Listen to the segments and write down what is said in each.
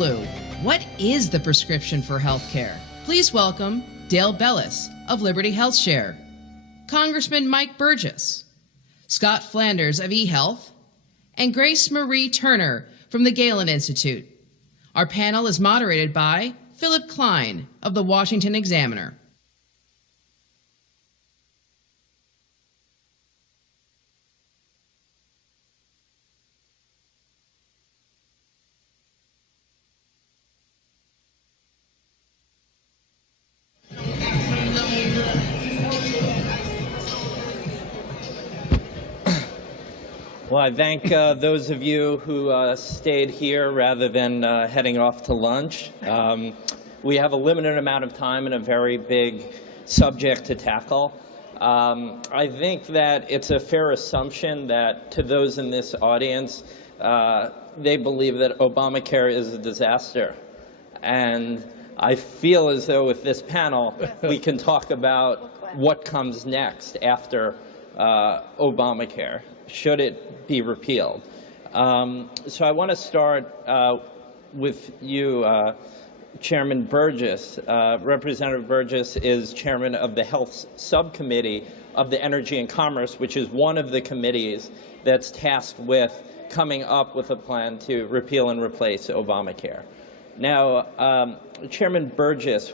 What is the prescription for health care? Please welcome Dale Bellis of Liberty Health Share, Congressman Mike Burgess, Scott Flanders of eHealth, and Grace Marie Turner from the Galen Institute. Our panel is moderated by Philip Klein of the Washington Examiner. Well, I thank those of you who stayed here rather than heading off to lunch. We have a limited amount of time and a very big subject to tackle. I think that it's a fair assumption that to those in this audience, they believe that Obamacare is a disaster. And I feel as though with this panel, we can talk about what comes next after Obamacare. Should it be repealed? So I want to start with you, Chairman Burgess. Representative Burgess is chairman of the Health Subcommittee of the Energy and Commerce, which is one of the committees that's tasked with coming up with a plan to repeal and replace Obamacare. Now, Chairman Burgess,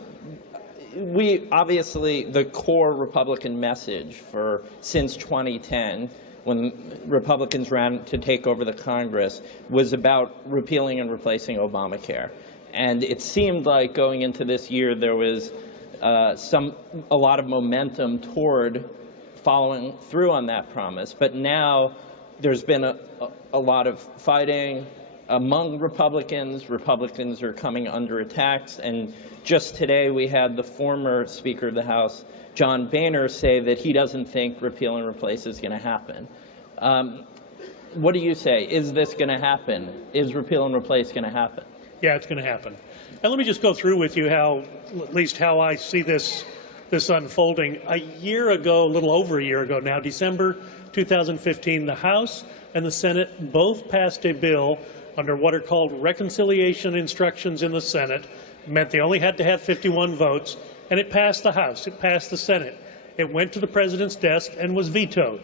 obviously the core Republican message for since 2010, when Republicans ran to take over the Congress, was about repealing and replacing Obamacare. And it seemed like going into this year there was a lot of momentum toward following through on that promise. But now there's been a lot of fighting among Republicans. Republicans are coming under attacks. And just today we had the former Speaker of the House, John Boehner, say that he doesn't think repeal and replace is going to happen. What do you say? Is this going to happen? Is repeal and replace going to happen? Yeah, it's going to happen. And let me just go through with you at least how I see this unfolding. A year ago, a little over a year ago now, December 2015, the House and the Senate both passed a bill under what are called reconciliation instructions in the Senate. It meant they only had to have 51 votes, and it passed the House. It passed the Senate. It went to the President's desk and was vetoed.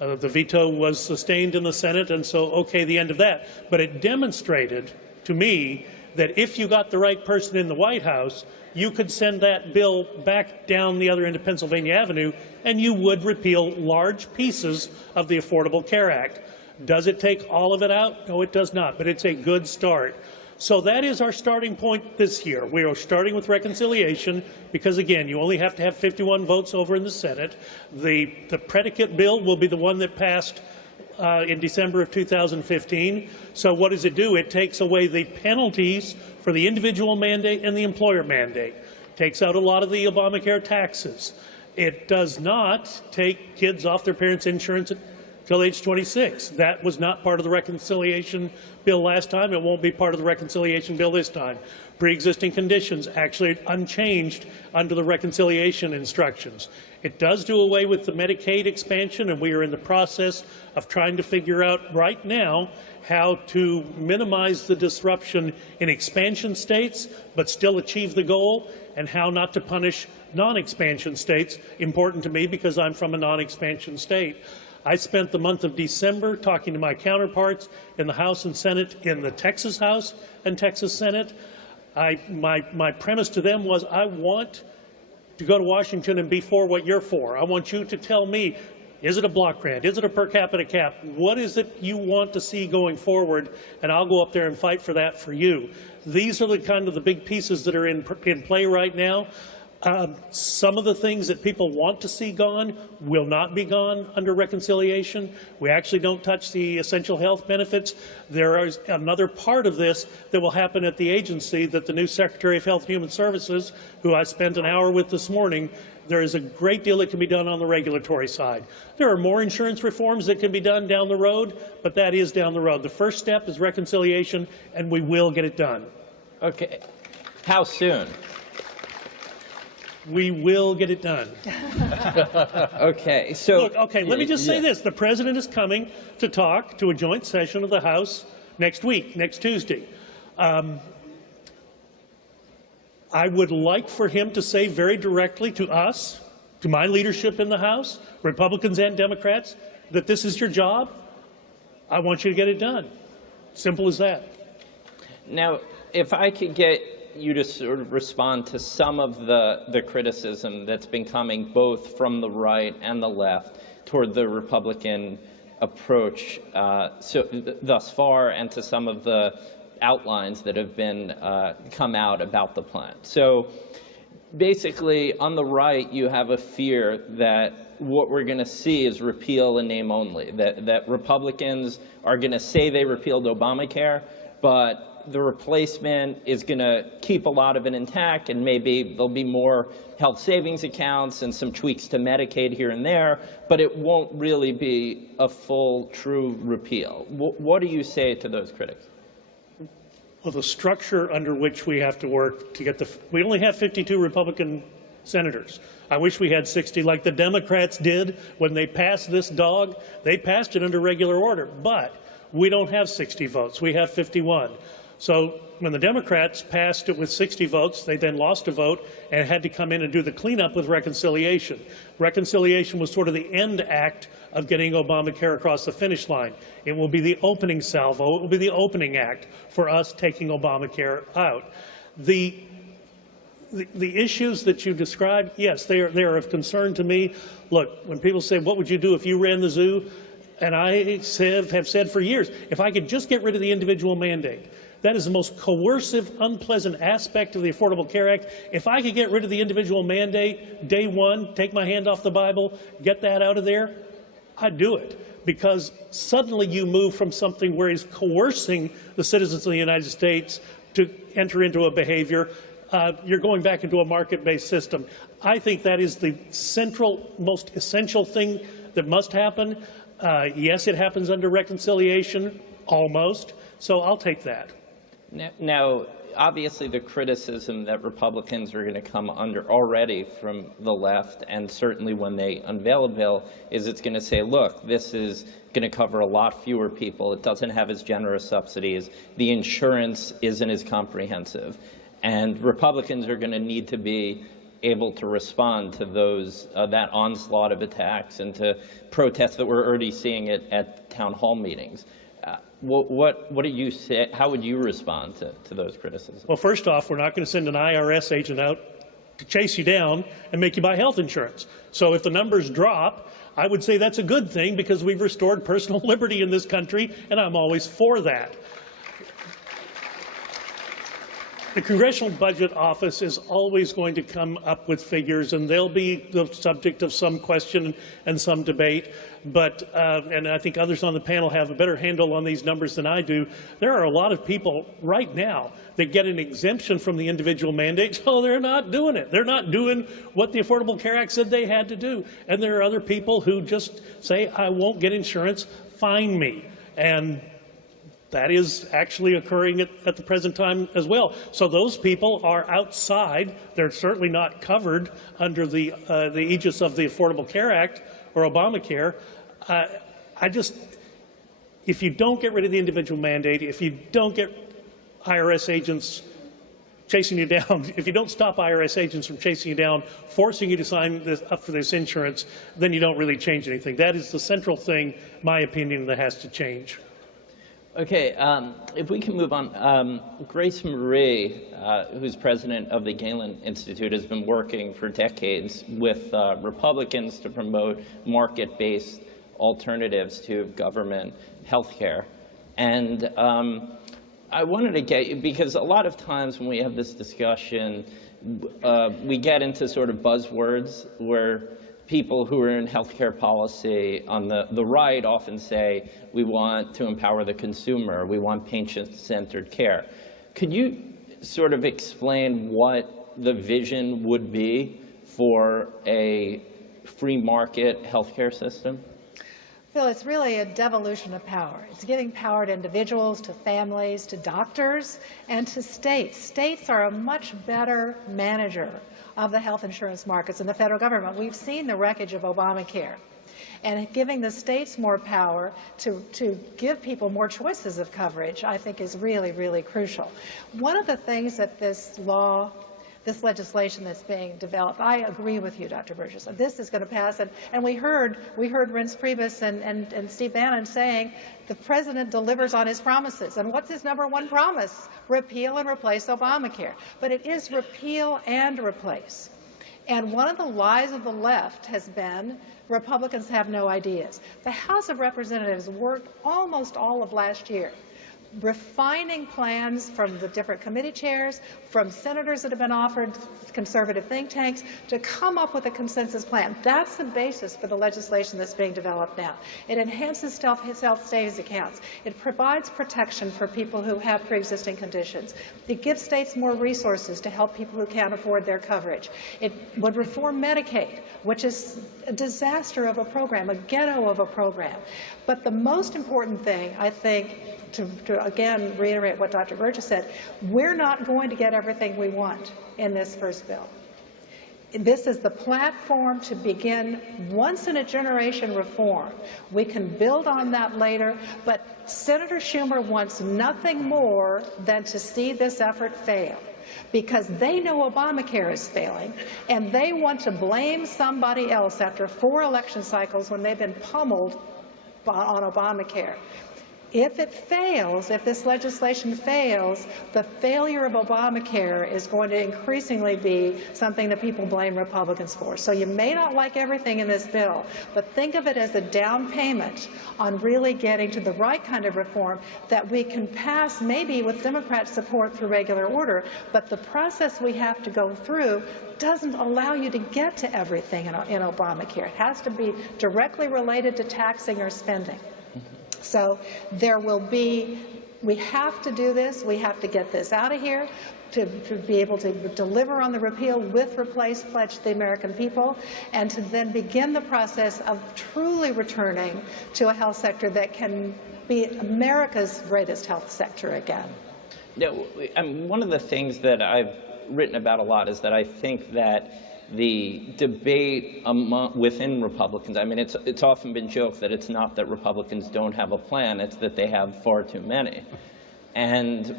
The veto was sustained in the Senate, and so, okay, the end of that. But it demonstrated to me that if you got the right person in the White House, you could send that bill back down the other end of Pennsylvania Avenue, and you would repeal large pieces of the Affordable Care Act. Does it take all of it out? No, it does not, but it's a good start. So that is our starting point this year. We are starting with reconciliation because, again, you only have to have 51 votes over in the Senate. The predicate bill will be the one that passed in December of 2015. So what does it do? It takes away the penalties for the individual mandate and the employer mandate. Takes out a lot of the Obamacare taxes. It does not take kids off their parents' insurance until age 26. That was not part of the reconciliation bill last time. It won't be part of the reconciliation bill this time. Pre-existing conditions actually unchanged under the reconciliation instructions. It does do away with the Medicaid expansion, and we are in the process of trying to figure out right now how to minimize the disruption in expansion states but still achieve the goal, and how not to punish non-expansion states, important to me because I'm from a non-expansion state. I spent the month of December talking to my counterparts in the House and Senate, in the Texas House and Texas Senate. My premise to them was, I want to go to Washington and be for what you're for. I want you to tell me, is it a block grant? Is it a per capita cap? What is it you want to see going forward? And I'll go up there and fight for that for you. These are the kind of the big pieces that are in play right now. Some of the things that people want to see gone will not be gone under reconciliation. We actually don't touch the essential health benefits. There is another part of this that will happen at the agency that the new Secretary of Health and Human Services, who I spent an hour with this morning, there is a great deal that can be done on the regulatory side. There are more insurance reforms that can be done down the road, but that is down the road. The first step is reconciliation, and we will get it done. Okay. How soon? We will get it done. Okay, so... Look, okay, let me just say this. The President is coming to talk to a joint session of the House next week, next Tuesday. I would like for him to say very directly to us, to my leadership in the House, Republicans and Democrats, that this is your job. I want you to get it done. Simple as that. Now, if I could get you to sort of respond to some of the criticism that's been coming both from the right and the left toward the Republican approach thus far, and to some of the outlines that have been come out about the plan. So basically, on the right, you have a fear that what we're going to see is repeal in name only, that Republicans are going to say they repealed Obamacare, but the replacement is going to keep a lot of it intact, and maybe there'll be more health savings accounts and some tweaks to Medicaid here and there, but it won't really be a full, true repeal. What do you say to those critics? Well, the structure under which we have to work to get we only have 52 Republican senators. I wish we had 60 like the Democrats did when they passed this dog. They passed it under regular order, but we don't have 60 votes. We have 51. So when the Democrats passed it with 60 votes, they then lost a vote and had to come in and do the cleanup with reconciliation. Reconciliation was sort of the end act of getting Obamacare across the finish line. It will be the opening salvo. It will be the opening act for us taking Obamacare out. The issues that you described, yes, they are of concern to me. Look, when people say, what would you do if you ran the zoo? And I have said for years, if I could just get rid of the individual mandate. That is the most coercive, unpleasant aspect of the Affordable Care Act. If I could get rid of the individual mandate, day one, take my hand off the Bible, get that out of there, I'd do it. Because suddenly you move from something where he's coercing the citizens of the United States to enter into a behavior. You're going back into a market-based system. I think that is the central, most essential thing that must happen. Yes, it happens under reconciliation, almost. So I'll take that. Now, obviously, the criticism that Republicans are going to come under already from the left, and certainly when they unveil a bill, is it's going to say, look, this is going to cover a lot fewer people. It doesn't have as generous subsidies. The insurance isn't as comprehensive. And Republicans are going to need to be able to respond to those that onslaught of attacks and to protests that we're already seeing at town hall meetings. What do you say? How would you respond to those criticisms? Well, first off, we're not going to send an IRS agent out to chase you down and make you buy health insurance. So if the numbers drop, I would say that's a good thing because we've restored personal liberty in this country, and I'm always for that. The Congressional Budget Office is always going to come up with figures, and they'll be the subject of some question and some debate. But, and I think others on the panel have a better handle on these numbers than I do, there are a lot of people right now that get an exemption from the individual mandate, so they're not doing it. They're not doing what the Affordable Care Act said they had to do. And there are other people who just say, I won't get insurance, fine me. And that is actually occurring at the present time as well. So those people are outside. They're certainly not covered under the aegis of the Affordable Care Act or Obamacare. If you don't get rid of the individual mandate, if you don't get IRS agents chasing you down, if you don't stop IRS agents from chasing you down, forcing you to sign up for this insurance, then you don't really change anything. That is the central thing, my opinion, that has to change. Okay, if we can move on. Grace Marie, who's president of the Galen Institute, has been working for decades with Republicans to promote market-based alternatives to government health care. And I wanted to get you, because a lot of times when we have this discussion, we get into sort of buzzwords where people who are in healthcare policy on the right often say, we want to empower the consumer, we want patient-centered care. Could you sort of explain what the vision would be for a free market healthcare system? Phil, it's really a devolution of power. It's giving power to individuals, to families, to doctors, and to states. States are a much better manager of the health insurance markets than the federal government. We've seen the wreckage of Obamacare. And giving the states more power to give people more choices of coverage, I think, is really, really crucial. One of the things that this law this legislation that's being developed. I agree with you, Dr. Burgess. This is going to pass, and we heard Reince Priebus and Steve Bannon saying the president delivers on his promises. And what's his number one promise? Repeal and replace Obamacare. But it is repeal and replace. And one of the lies of the left has been Republicans have no ideas. The House of Representatives worked almost all of last year refining plans from the different committee chairs, from senators that have been offered, conservative think tanks, to come up with a consensus plan. That's the basis for the legislation that's being developed now. It enhances self-savings accounts. It provides protection for people who have pre-existing conditions. It gives states more resources to help people who can't afford their coverage. It would reform Medicaid, which is a disaster of a program, a ghetto of a program. But the most important thing, I think, to again reiterate what Dr. Burgess said, we're not going to get everything we want in this first bill. This is the platform to begin once-in-a-generation reform. We can build on that later, but Senator Schumer wants nothing more than to see this effort fail, because they know Obamacare is failing, and they want to blame somebody else after 4 election cycles when they've been pummeled on Obamacare. If it fails, if this legislation fails, the failure of Obamacare is going to increasingly be something that people blame Republicans for. So you may not like everything in this bill, but think of it as a down payment on really getting to the right kind of reform that we can pass maybe with Democrat support through regular order, but the process we have to go through doesn't allow you to get to everything in Obamacare. It has to be directly related to taxing or spending. So there will be, we have to do this, we have to get this out of here to be able to deliver on the repeal with replace pledge to the American people, and to then begin the process of truly returning to a health sector that can be America's greatest health sector again. No, one of the things that I've written about a lot is that I think that the debate within Republicans, I mean, it's often been joked that it's not that Republicans don't have a plan, it's that they have far too many. And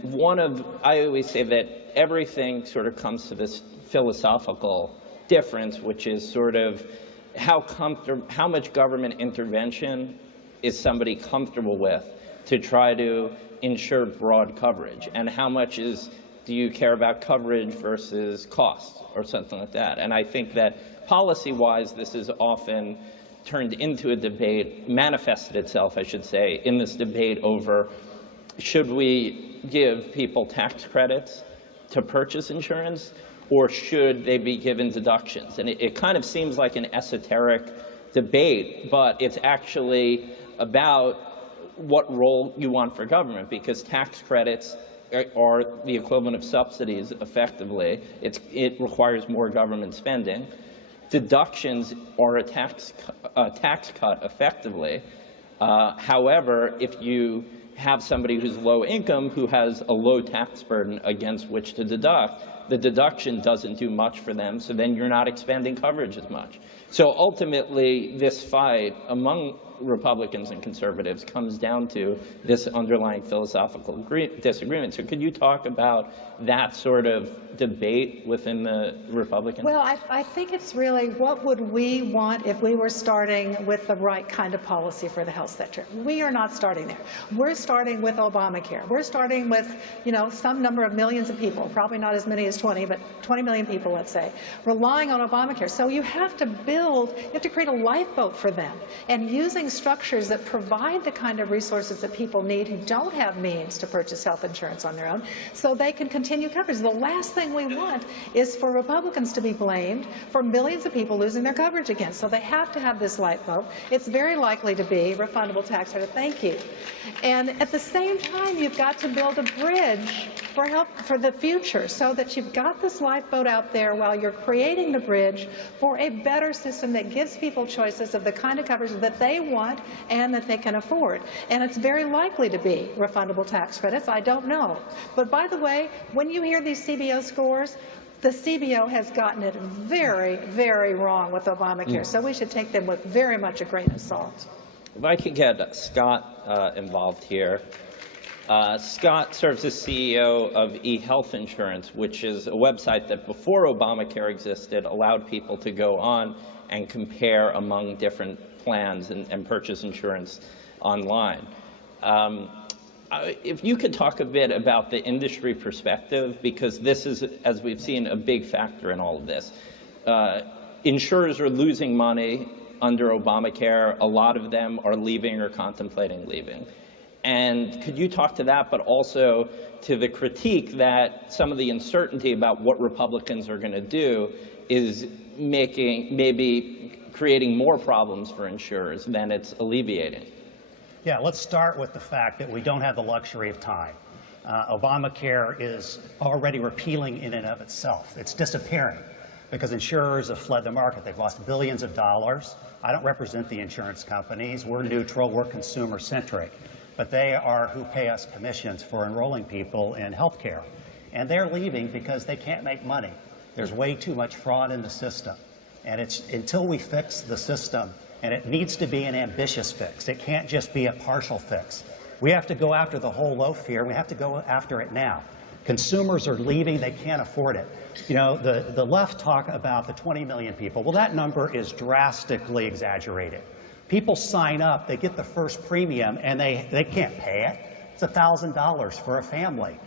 I always say that everything sort of comes to this philosophical difference, which is sort of how much government intervention is somebody comfortable with to try to ensure broad coverage, and how much do you care about coverage versus cost or something like that. And I think that policy-wise, this is often turned into a debate, manifested itself, I should say, in this debate over should we give people tax credits to purchase insurance, or should they be given deductions? And it kind of seems like an esoteric debate, but it's actually about what role you want for government, because tax credits are the equivalent of subsidies effectively. It requires more government spending. Deductions are a tax cut effectively. However, if you have somebody who's low income who has a low tax burden against which to deduct, the deduction doesn't do much for them, so then you're not expanding coverage as much. So ultimately, this fight among Republicans and conservatives comes down to this underlying philosophical disagreement. So could you talk about that sort of debate within the Republicans? Well, I think it's really what would we want if we were starting with the right kind of policy for the health sector. We are not starting there. We're starting with Obamacare. We're starting with, some number of millions of people, probably not as many as 20, but 20 million people, let's say, relying on Obamacare. So you have to create a lifeboat for them, and using structures that provide the kind of resources that people need who don't have means to purchase health insurance on their own, so they can continue coverage. The last thing we want is for Republicans to be blamed for millions of people losing their coverage again. So they have to have this lifeboat. It's very likely to be refundable tax credit. Thank you. And at the same time, you've got to build a bridge for the future, so that you've got this lifeboat out there while you're creating the bridge for a better system that gives people choices of the kind of coverage that they want and that they can afford. And it's very likely to be refundable tax credits. I don't know. But by the way, when you hear these CBO scores, the CBO has gotten it very, very wrong with Obamacare. So we should take them with very much a grain of salt. If I could get Scott involved here. Scott serves as CEO of eHealth Insurance, which is a website that before Obamacare existed allowed people to go on and compare among different plans and purchase insurance online. If you could talk a bit about the industry perspective, because this is, as we've seen, a big factor in all of this. Insurers are losing money under Obamacare. A lot of them are leaving or contemplating leaving. And could you talk to that, but also to the critique that some of the uncertainty about what Republicans are going to do is maybe creating more problems for insurers than it's alleviating? Yeah, let's start with the fact that we don't have the luxury of time. Obamacare is already repealing in and of itself. It's disappearing because insurers have fled the market. They've lost billions of dollars. I don't represent the insurance companies. We're neutral. We're consumer-centric. But they are who pay us commissions for enrolling people in health care. And they're leaving because they can't make money. There's way too much fraud in the system. And it's until we fix the system, and it needs to be an ambitious fix. It can't just be a partial fix. We have to go after the whole loaf here. We have to go after it now. Consumers are leaving. They can't afford it. You know, the left talk about the 20 million people. Well, that number is drastically exaggerated. People sign up, they get the first premium, and they can't pay it. It's $1,000 for a family.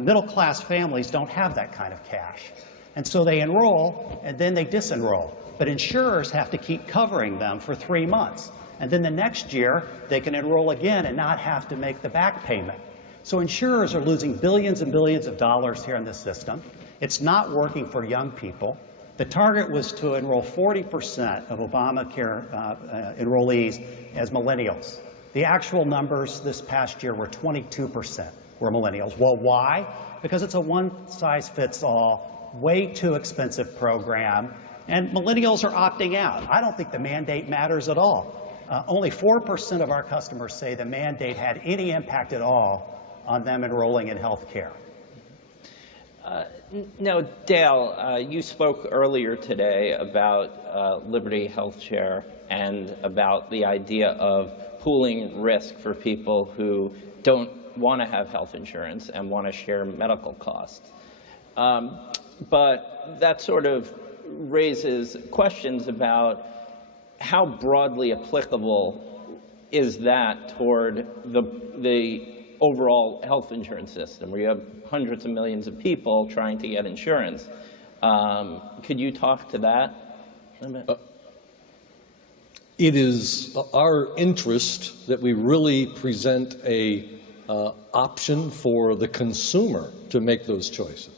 Middle-class families don't have that kind of cash. And so they enroll, and then they disenroll. But insurers have to keep covering them for 3 months. And then the next year, they can enroll again and not have to make the back payment. So insurers are losing billions and billions of dollars here in this system. It's not working for young people. The target was to enroll 40% of Obamacare enrollees as millennials. The actual numbers this past year were 22% were millennials. Well, why? Because it's a one-size-fits-all, way too expensive program, and millennials are opting out. I don't think the mandate matters at all. Only 4% of our customers say the mandate had any impact at all on them enrolling in health care. Now, Dale, you spoke earlier today about Liberty HealthShare and about the idea of pooling risk for people who don't want to have health insurance and want to share medical costs. But that sort of raises questions about how broadly applicable is that toward the overall health insurance system, where you have hundreds of millions of people trying to get insurance. Could you talk to that a bit? It is our interest that we really present a option for the consumer to make those choices.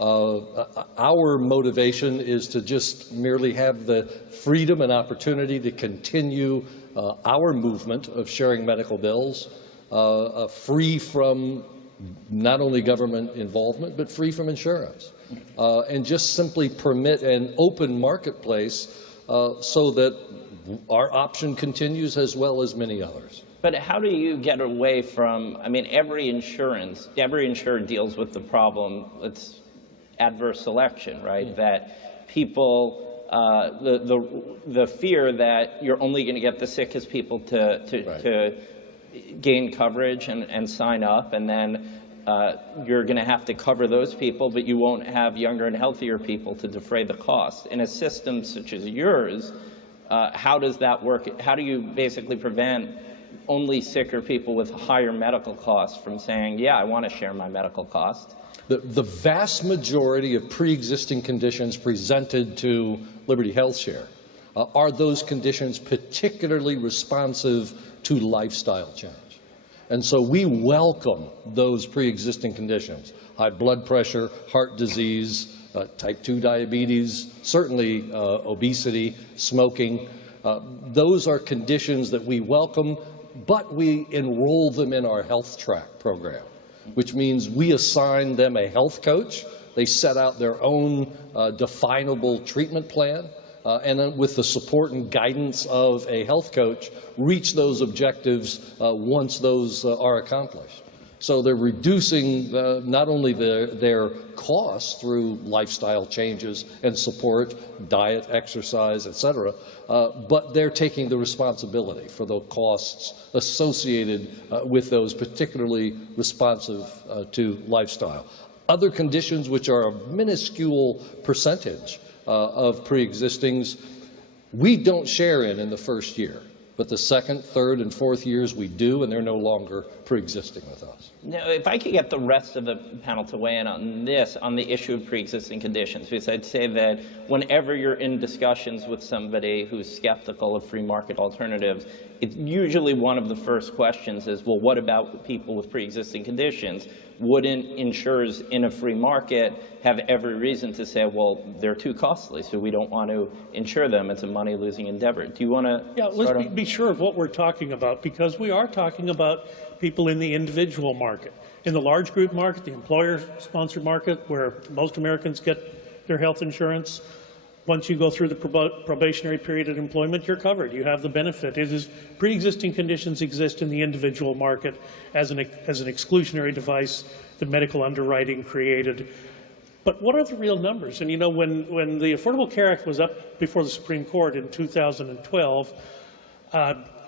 Our motivation is to just merely have the freedom and opportunity to continue our movement of sharing medical bills, free from not only government involvement, but free from insurance, and just simply permit an open marketplace so that our option continues as well as many others. But how do you get away from, I mean, every insurer deals with the problem, it's adverse selection, right? Yeah. That people, the fear that you're only going to get the sickest people to gain coverage and sign up, and then you're going to have to cover those people, but you won't have younger and healthier people to defray the cost. In a system such as yours, how does that work? How do you basically prevent only sicker people with higher medical costs from saying, yeah, I want to share my medical costs? The vast majority of pre-existing conditions presented to Liberty HealthShare are those conditions particularly responsive to lifestyle change. And so we welcome those pre-existing conditions: high blood pressure, heart disease, type 2 diabetes, certainly obesity, smoking. Those are conditions that we welcome, but we enroll them in our Health Track program, which means we assign them a health coach. They set out their own definable treatment plan, and then with the support and guidance of a health coach, reach those objectives once those are accomplished. So they're reducing not only their costs through lifestyle changes and support, diet, exercise, etc., but they're taking the responsibility for the costs associated with those, particularly responsive to lifestyle. Other conditions, which are a minuscule percentage of pre-existings, we don't share in the first year. But the second, third, and fourth years we do, and they're no longer pre-existing with us. Now, if I could get the rest of the panel to weigh in on this, on the issue of pre-existing conditions, because I'd say that whenever you're in discussions with somebody who's skeptical of free market alternatives, it's usually one of the first questions is, well, what about people with pre-existing conditions? Wouldn't insurers in a free market have every reason to say, well, they're too costly, so we don't want to insure them. It's a money-losing endeavor. Do you want to? Yeah, let's be sure of what we're talking about, because we are talking about people in the individual market. In the large group market, the employer-sponsored market, where most Americans get their health insurance, once you go through the probationary period of employment, you're covered. You have the benefit. It is pre-existing conditions exist in the individual market as an exclusionary device that medical underwriting created. But what are the real numbers? And you know, when the Affordable Care Act was up before the Supreme Court in 2012,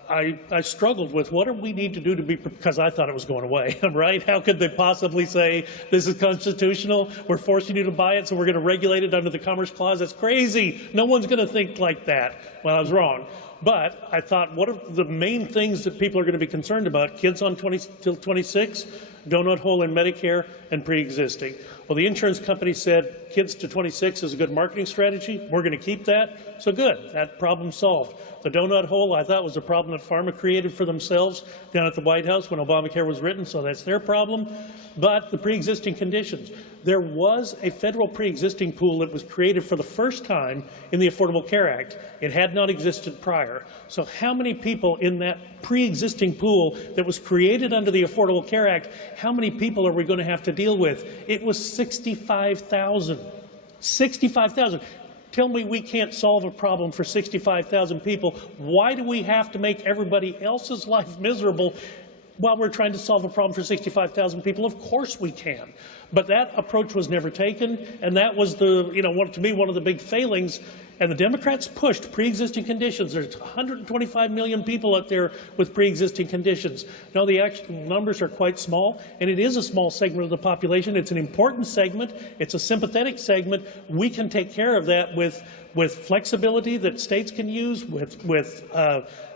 I struggled with what do we need to do to be, because I thought it was going away, right? How could they possibly say this is constitutional? We're forcing you to buy it, so we're going to regulate it under the Commerce Clause. That's crazy. No one's going to think like that. Well, I was wrong. But I thought, what are the main things that people are going to be concerned about? Kids on 20 till 26, donut hole in Medicare, and pre-existing. Well, the insurance company said kids to 26 is a good marketing strategy. We're going to keep that. So good. That problem solved. The donut hole, I thought, was a problem that pharma created for themselves down at the White House when Obamacare was written, so that's their problem. But the pre-existing conditions. There was a federal pre-existing pool that was created for the first time in the Affordable Care Act. It had not existed prior. So how many people in that pre-existing pool that was created under the Affordable Care Act, how many people are we going to have to deal with? It was 65,000. 65,000. Tell me we can't solve a problem for 65,000 people. Why do we have to make everybody else's life miserable while we're trying to solve a problem for 65,000 people? Of course we can. But that approach was never taken, and that was the, to me, one of the big failings. And the Democrats pushed pre-existing conditions. There's 125 million people out there with pre-existing conditions. Now, the actual numbers are quite small, and it is a small segment of the population. It's an important segment. It's a sympathetic segment. We can take care of that with flexibility that states can use, with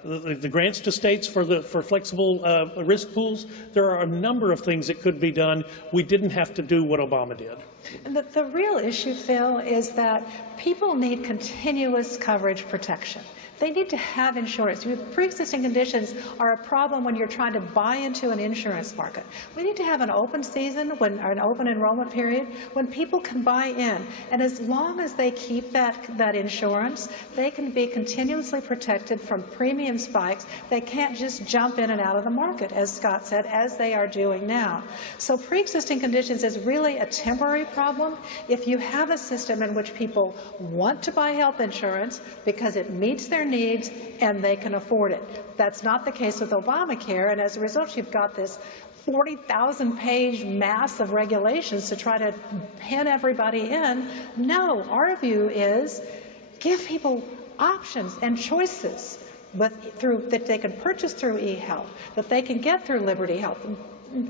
the grants to states for flexible risk pools. There are a number of things that could be done. We didn't have to do what Obama did. And the real issue, Phil, is that people need continuous coverage protection. They need to have insurance. Pre-existing conditions are a problem when you're trying to buy into an insurance market. We need to have an open season, or an open enrollment period, when people can buy in. And as long as they keep that insurance, they can be continuously protected from premium spikes. They can't just jump in and out of the market, as Scott said, as they are doing now. So pre-existing conditions is really a temporary problem. If you have a system in which people want to buy health insurance because it meets their needs and they can afford it. That's not the case with Obamacare, and as a result you've got this 40,000-page mass of regulations to try to pin everybody in. No, our view is give people options and choices that they can purchase through eHealth, that they can get through Liberty Health,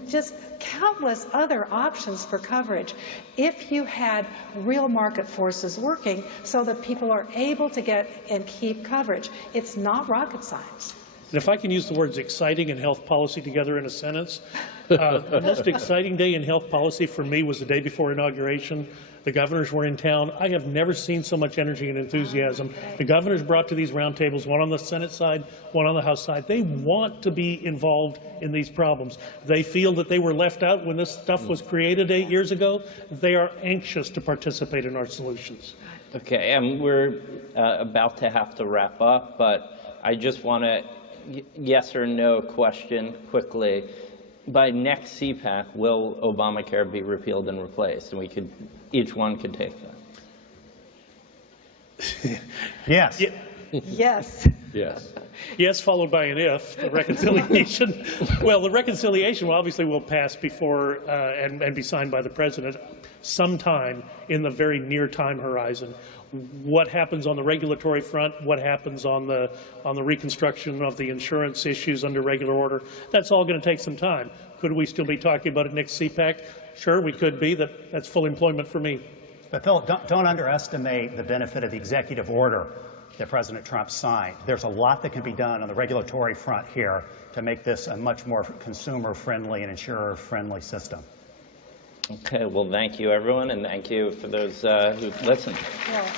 just countless other options for coverage if you had real market forces working so that people are able to get and keep coverage. It's not rocket science. And if I can use the words exciting and health policy together in a sentence, the most exciting day in health policy for me was the day before inauguration. The governors were in town. I have never seen so much energy and enthusiasm. The governors brought to these roundtables, one on the Senate side, one on the House side. They want to be involved in these problems. They feel that they were left out when this stuff was created 8 years ago. They are anxious to participate in our solutions. Okay, and we're about to have to wrap up, but I just want to yes or no question quickly. By next CPAC, will Obamacare be repealed and replaced? And each one could take that. Yes. Yeah. Yes. Yes. Yes, followed by an if, the reconciliation. Well, the reconciliation obviously will pass before and be signed by the president sometime in the very near time horizon. What happens on the regulatory front, what happens on the reconstruction of the insurance issues under regular order, that's all going to take some time. Could we still be talking about it next CPAC? Sure, we could be. That's full employment for me. But Phil, don't underestimate the benefit of the executive order that President Trump signed. There's a lot that can be done on the regulatory front here to make this a much more consumer-friendly and insurer-friendly system. Okay, well, thank you, everyone, and thank you for those who listened. Yes,